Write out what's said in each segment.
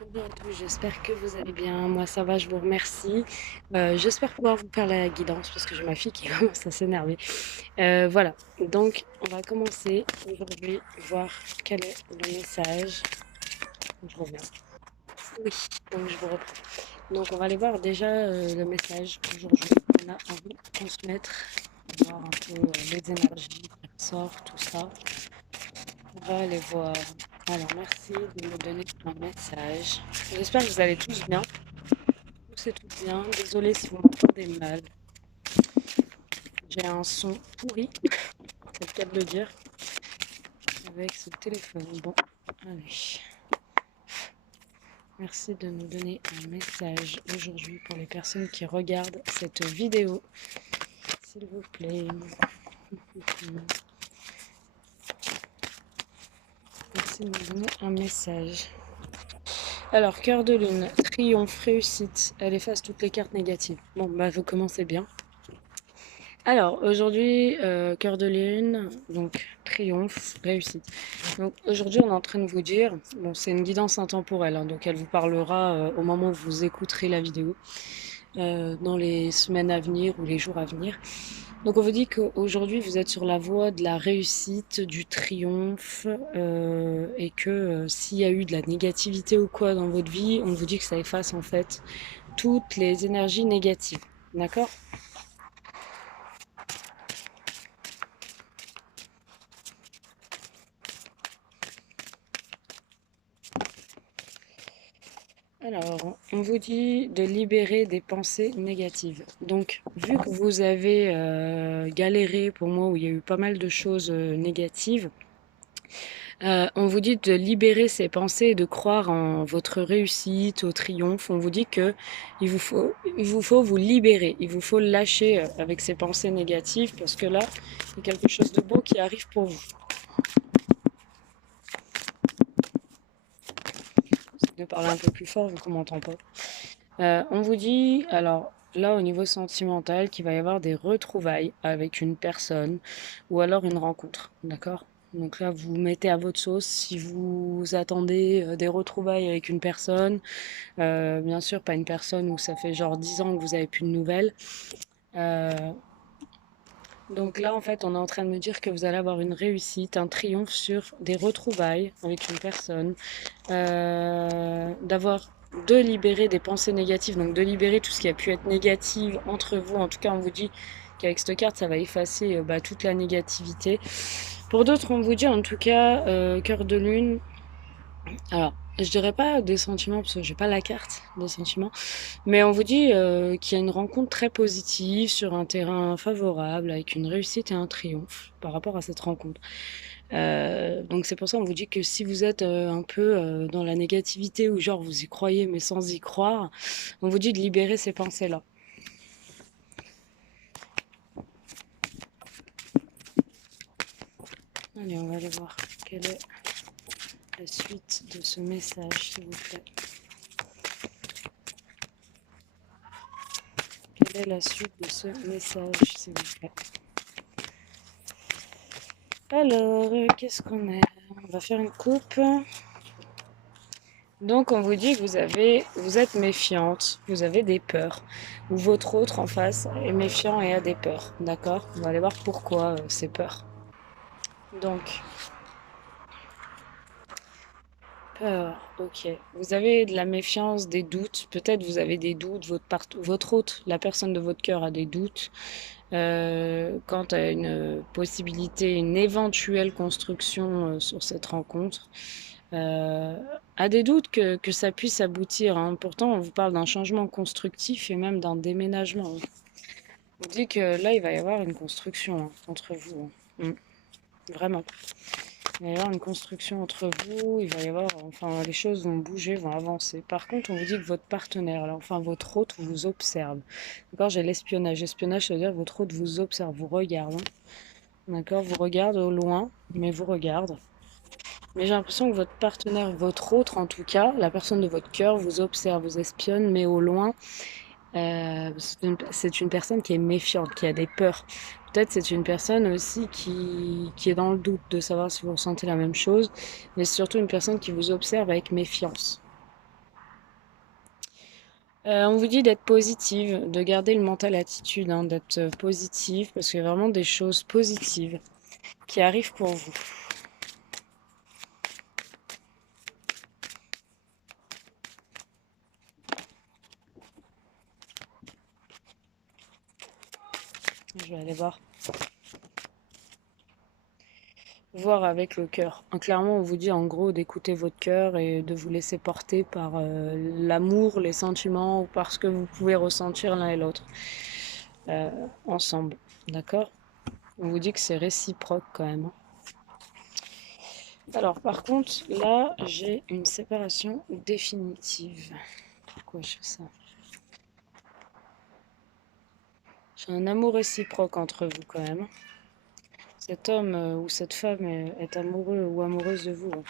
Bonjour à tous, j'espère que vous allez bien. Moi, ça va, je vous remercie. J'espère pouvoir vous faire la guidance parce que j'ai ma fille qui commence à s'énerver. Voilà, donc on va commencer aujourd'hui, voir quel est le message. Je reviens. Oui, donc je vous reprends. Donc on va aller voir déjà le message aujourd'hui. On a envie de transmettre, voir un peu les énergies qui ressortent, tout ça. On va aller voir. Alors, merci de me donner un message. J'espère que vous allez tous bien. C'est tout bien. Désolée si vous m'entendez mal. J'ai un son pourri, c'est le cas de le dire, avec ce téléphone. Bon, allez. Merci de nous donner un message aujourd'hui pour les personnes qui regardent cette vidéo. S'il vous plaît. Merci de nous donner un message. Alors, cœur de lune, triomphe, réussite. Elle efface toutes les cartes négatives. Bon, bah, vous commencez bien. Alors, aujourd'hui, cœur de lune, donc triomphe, réussite. Donc, aujourd'hui, on est en train de vous dire, bon, c'est une guidance intemporelle, hein, donc elle vous parlera au moment où vous écouterez la vidéo, dans les semaines à venir ou les jours à venir. Donc, on vous dit qu'aujourd'hui, vous êtes sur la voie de la réussite, du triomphe, et que s'il y a eu de la négativité ou quoi dans votre vie, on vous dit que ça efface en fait toutes les énergies négatives. D'accord? Alors, on vous dit de libérer des pensées négatives. Donc, vu que vous avez galéré pour moi, où il y a eu pas mal de choses négatives, on vous dit de libérer ces pensées et de croire en votre réussite, au triomphe. On vous dit que il vous faut vous libérer, il vous faut lâcher avec ces pensées négatives, parce que là, il y a quelque chose de beau qui arrive pour vous. J'essaie de parler un peu plus fort vu qu'on m'entend pas. On vous dit, alors là au niveau sentimental, qu'il va y avoir des retrouvailles avec une personne ou alors une rencontre, d'accord? Donc là, vous mettez à votre sauce si vous attendez des retrouvailles avec une personne. Bien sûr, pas une personne où ça fait genre 10 ans que vous avez plus de nouvelles. Euh, donc là, en fait, on est en train de me dire que vous allez avoir une réussite, un triomphe sur des retrouvailles avec une personne, d'avoir de libérer des pensées négatives, donc de libérer tout ce qui a pu être négatif entre vous. En tout cas, on vous dit qu'avec cette carte, ça va effacer toute la négativité. Pour d'autres, on vous dit en tout cas, cœur de lune. Alors, je dirais pas des sentiments parce que j'ai pas la carte des sentiments, mais on vous dit qu'il y a une rencontre très positive sur un terrain favorable avec une réussite et un triomphe par rapport à cette rencontre. Donc c'est pour ça on vous dit que si vous êtes un peu dans la négativité ou genre vous y croyez mais sans y croire, on vous dit de libérer ces pensées-là. Allez, on va aller voir quelle est la suite de ce message, s'il vous plaît. Quelle est la suite de ce message, s'il vous plaît? Alors, qu'est-ce qu'on a? On va faire une coupe. Donc, on vous dit que vous êtes méfiante, vous avez des peurs, ou votre autre en face est méfiant et a des peurs, d'accord? On va aller voir pourquoi ces peurs. Donc, peur, ok. Vous avez de la méfiance, des doutes, peut-être vous avez des doutes, votre hôte, la personne de votre cœur a des doutes quant à une possibilité, une éventuelle construction sur cette rencontre. A des doutes que ça puisse aboutir, hein. Pourtant, on vous parle d'un changement constructif et même d'un déménagement, hein. On vous dit que là, il va y avoir une construction entre vous, hein. Vraiment. Il va y avoir une construction entre vous, il va y avoir, enfin, les choses vont bouger, vont avancer. Par contre, on vous dit que votre partenaire, là, enfin, votre hôte vous observe. D'accord, j'ai l'espionnage. L'espionnage, ça veut dire que votre hôte vous observe, vous regarde, hein. D'accord, vous regarde au loin, mais vous regarde. Mais j'ai l'impression que votre partenaire, votre autre en tout cas, la personne de votre cœur, vous observe, vous espionne, mais au loin, c'est une personne qui est méfiante, qui a des peurs. Peut-être c'est une personne aussi qui est dans le doute de savoir si vous ressentez la même chose, mais c'est surtout une personne qui vous observe avec méfiance. On vous dit d'être positive, de garder le mental attitude, hein, d'être positive, parce qu'il y a vraiment des choses positives qui arrivent pour vous. Je vais aller voir avec le cœur. Clairement, on vous dit en gros d'écouter votre cœur et de vous laisser porter par l'amour, les sentiments, ou par ce que vous pouvez ressentir l'un et l'autre ensemble. D'accord? On vous dit que c'est réciproque quand même, hein. Alors, par contre, là, j'ai une séparation définitive. Pourquoi je fais ça? J'ai un amour réciproque entre vous quand même. Cet homme ou cette femme est amoureux ou amoureuse de vous, hein.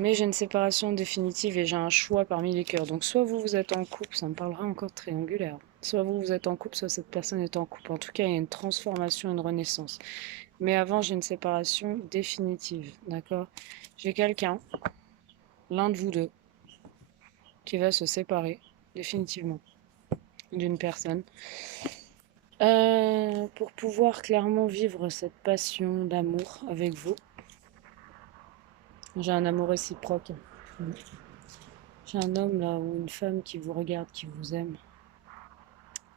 Mais j'ai une séparation définitive et j'ai un choix parmi les cœurs. Donc soit vous êtes en couple, ça me parlera encore triangulaire. Soit vous êtes en couple, soit cette personne est en couple. En tout cas, il y a une transformation, une renaissance. Mais avant, j'ai une séparation définitive, d'accord? J'ai quelqu'un, l'un de vous deux, qui va se séparer définitivement d'une personne pour pouvoir clairement vivre cette passion d'amour avec vous. J'ai un amour réciproque. J'ai un homme là ou une femme qui vous regarde, qui vous aime.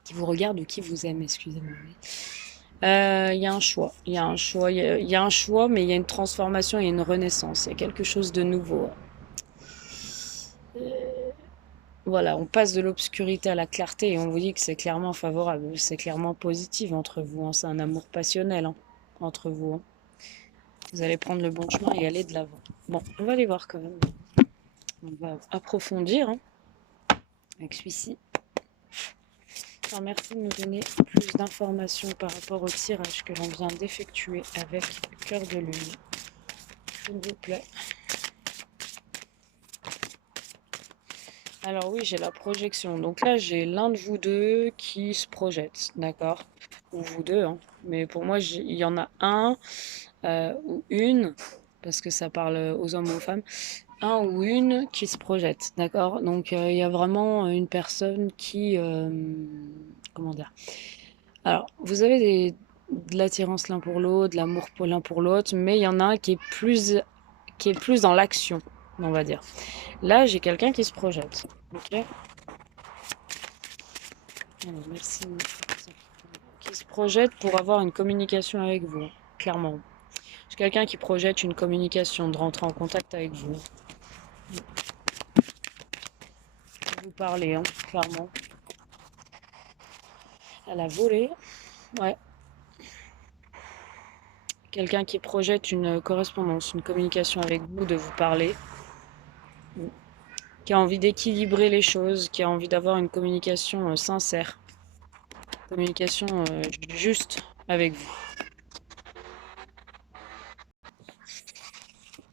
Qui vous regarde ou qui vous aime, excusez-moi. Il y a un choix. Il y a un choix. Il y a un choix, mais il y a une transformation et une renaissance. Il y a quelque chose de nouveau. Voilà, on passe de l'obscurité à la clarté et on vous dit que c'est clairement favorable. C'est clairement positif entre vous, hein. C'est un amour passionnel, hein, entre vous, hein. Vous allez prendre le bon chemin et aller de l'avant. Bon, on va aller voir quand même. On va approfondir, hein, avec celui-ci. Alors, merci de nous donner plus d'informations par rapport au tirage que l'on vient d'effectuer avec Cœur de Lune. S'il vous plaît. Alors oui, j'ai la projection. Donc là, j'ai l'un de vous deux qui se projette, d'accord? Ou vous deux, hein. Mais pour moi, il y en a un ou une, parce que ça parle aux hommes ou aux femmes, un ou une qui se projette, d'accord? Donc il y a vraiment une personne qui... comment dire? Alors, vous avez de l'attirance l'un pour l'autre, de l'amour pour l'un pour l'autre, mais il y en a un qui est plus dans l'action, on va dire. Là, j'ai quelqu'un qui se projette. Ok. Alors, merci. Qui se projette pour avoir une communication avec vous, clairement. J'ai quelqu'un qui projette une communication, de rentrer en contact avec vous. Vous parlez, hein, clairement. À la volée, ouais. Quelqu'un qui projette une correspondance, une communication avec vous, de vous parler. Qui a envie d'équilibrer les choses, qui a envie d'avoir une communication sincère. Communication juste avec vous.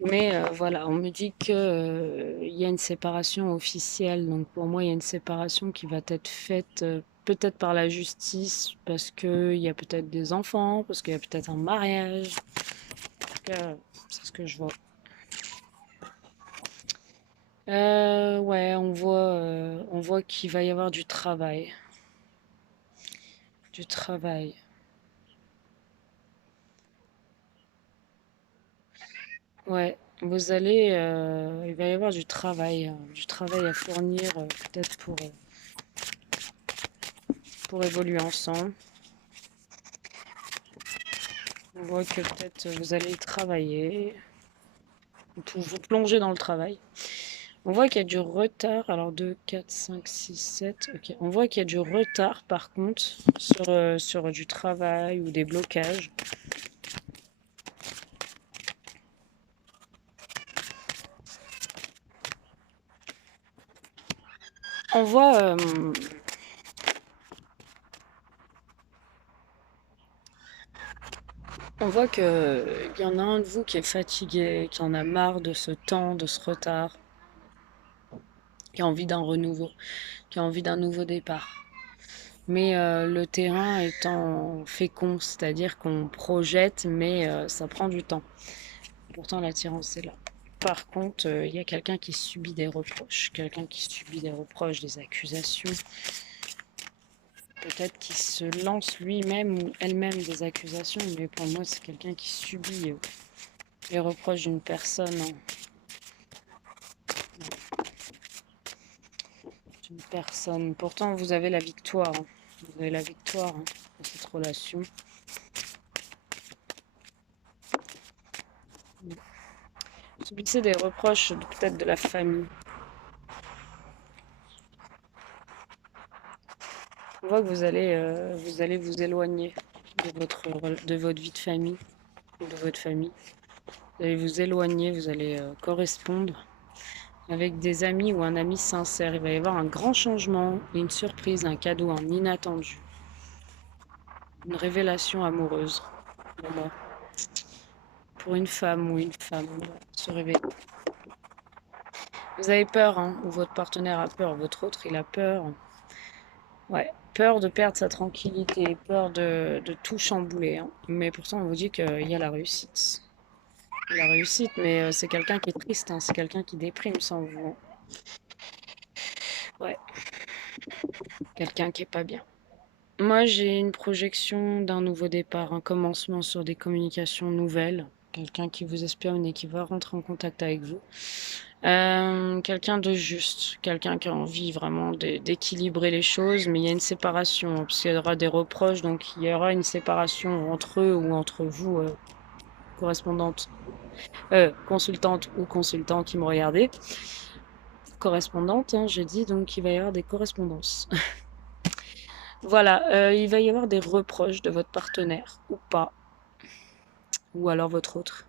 Mais voilà, on me dit que il y a une séparation officielle. Donc pour moi, il y a une séparation qui va être faite peut-être par la justice, parce qu'il y a peut-être des enfants, parce qu'il y a peut-être un mariage. En tout cas, c'est ce que je vois. Ouais, on voit qu'il va y avoir du travail. Du travail. Ouais, il va y avoir du travail à fournir peut-être pour évoluer ensemble. On voit que peut-être vous allez travailler, vous plonger dans le travail. On voit qu'il y a du retard, alors 2, 4, 5, 6, 7, ok. On voit qu'il y a du retard par contre sur du travail ou des blocages. On voit On voit que il y en a un de vous qui est fatigué, qui en a marre de ce temps, de ce retard, qui a envie d'un renouveau, qui a envie d'un nouveau départ. Mais le terrain étant fécond, c'est-à-dire qu'on projette, mais ça prend du temps. Pourtant, l'attirance est là. par contre, il y a quelqu'un qui subit des reproches. Quelqu'un qui subit des reproches, des accusations. Peut-être qu'il se lance lui-même ou elle-même des accusations, mais pour moi, c'est quelqu'un qui subit les reproches d'une personne. D'une personne. Pourtant, vous avez la victoire. Vous avez la victoire dans cette relation. Subissez des reproches peut-être de la famille. On voit que vous allez vous éloigner de votre vie de famille, de votre famille. Vous allez vous éloigner, vous allez correspondre avec des amis ou un ami sincère. Il va y avoir un grand changement, une surprise, un cadeau, un inattendu. Une révélation amoureuse. Voilà. Pour une femme ou une femme, se révéler. Vous avez peur, hein, ou votre partenaire a peur, votre autre, il a peur. Ouais, peur de perdre sa tranquillité, peur de tout chambouler, hein. Mais pourtant, on vous dit qu'il y a la réussite. Il y a la réussite, mais c'est quelqu'un qui est triste, hein, c'est quelqu'un qui déprime sans vous. Ouais, quelqu'un qui est pas bien. Moi, j'ai une projection d'un nouveau départ, un commencement sur des communications nouvelles. Quelqu'un qui vous espionne et qui va rentrer en contact avec vous. Quelqu'un de juste, quelqu'un qui a envie vraiment d'équilibrer les choses, mais il y a une séparation, parce qu'il y aura des reproches, donc il y aura une séparation entre eux ou entre vous, correspondante, consultante ou consultant qui me regardez. Correspondante, hein, j'ai dit, donc il va y avoir des correspondances. Voilà, il va y avoir des reproches de votre partenaire, ou pas, ou alors votre autre.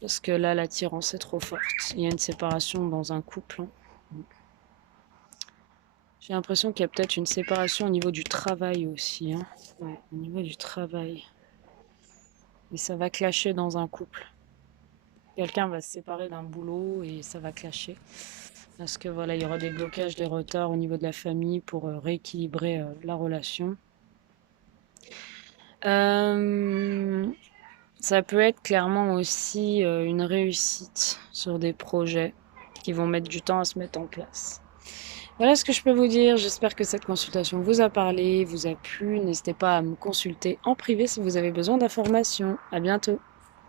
Parce que là, l'attirance est trop forte. Il y a une séparation dans un couple, hein. J'ai l'impression qu'il y a peut-être une séparation au niveau du travail aussi, hein. Ouais, au niveau du travail. Et ça va clasher dans un couple. Quelqu'un va se séparer d'un boulot et ça va clasher. Parce que voilà, il y aura des blocages, des retards au niveau de la famille pour rééquilibrer la relation. Ça peut être clairement aussi une réussite sur des projets qui vont mettre du temps à se mettre en place. Voilà ce que je peux vous dire. J'espère que cette consultation vous a parlé, vous a plu. N'hésitez pas à me consulter en privé si vous avez besoin d'informations. À bientôt.